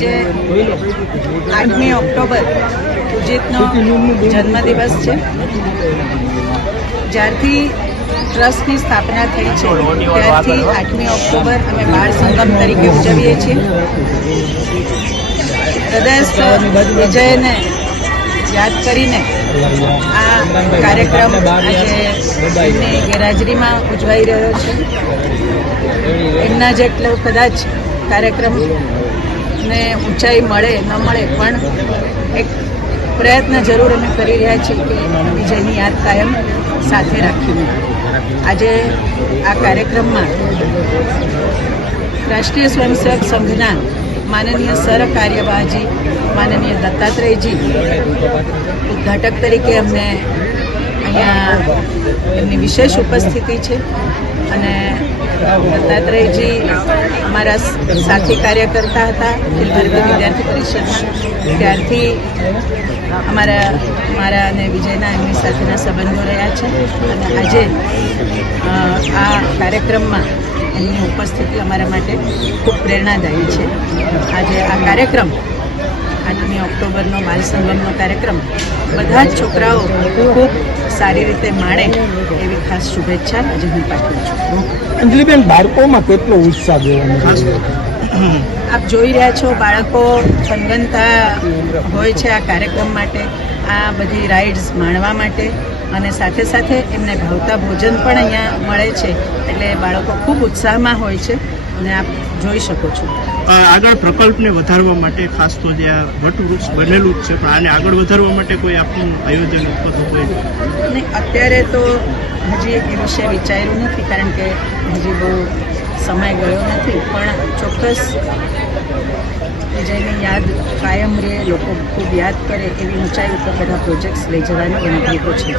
આજે 8મી ઓક્ટોબર ઉજિતનો જન્મદિવસ છે. જ્યારથી ટ્રસ્ટની સ્થાપના થઈ છે ત્યારથી 8મી ઓક્ટોબર અમે બાળ સંગમ તરીકે ઉજવીએ છીએ. હૃદયસ્થ વિજયને યાદ કરીને આ કાર્યક્રમ આજે એમની ગેરહાજરીમાં ઉજવાઈ રહ્યો છે. એમના જેટલો કદાચ કાર્યક્રમને ઊંચાઈ મળે ન મળે પણ એક પ્રયત્ન જરૂર અમે કરી રહ્યા છીએ કે વિજયની યાદ કાયમ સાથે રાખીને આજે આ કાર્યક્રમમાં રાષ્ટ્રીય સ્વયંસેવક સંઘના માનનીય સર કાર્યવાહજી માનનીય દત્તાત્રેયજી ઉદ્ઘાટક તરીકે અમને અહીંયા એમની વિશેષ ઉપસ્થિતિ છે. અને દત્તાત્રેયજી અમારા સાથી કાર્યકર્તા હતા અખિલ ભારતીય વિદ્યાર્થી પરિષદમાં. ત્યારથી મારા અને વિજયના એમની સાથેના સંબંધો રહ્યા છે. અને આજે આ કાર્યક્રમમાં એમની ઉપસ્થિતિ અમારા માટે ખૂબ પ્રેરણાદાયી છે. આજે આ કાર્યક્રમ 8મી ઓક્ટોબરનો બાલ સંગમનો કાર્યક્રમ બધા જ છોકરાઓ ખૂબ સારી રીતે માણે એવી ખાસ શુભેચ્છા આજે હું પાઠવું છું. અંજલિબેન, બાળકોમાં કેટલો ઉત્સાહ જોવા મળે છે? આપ જોઈ રહ્યા છો, બાળકો થનગનતા હોય છે આ કાર્યક્રમ માટે, આ બધી રાઇડ્સ માણવા માટે. અને સાથે સાથે એમને ભાવતા ભોજન પણ અહીંયા મળે છે. એટલે બાળકો ખૂબ ઉત્સાહમાં હોય છે અને આપ જોઈ શકો છો. આગળ પ્રકલ્પને વધારવા માટે ખાસ તો જે આ વટવૃક્ષ બનેલું જ છે, પણ આને આગળ વધારવા માટે કોઈ આપણું આયોજન થતું હોય? નહીં, અત્યારે તો હજી એ વિશે વિચાર્યું નથી, કારણ કે હજી બહુ સમય ગયો નથી. પણ ચોક્કસ વિજયની યાદ કાયમ રહે, લોકો ખૂબ યાદ કરે એવી ઊંચાઈ ઉપર બધા પ્રોજેક્ટ્સ લઈ જવાની ગણતરી તો છે.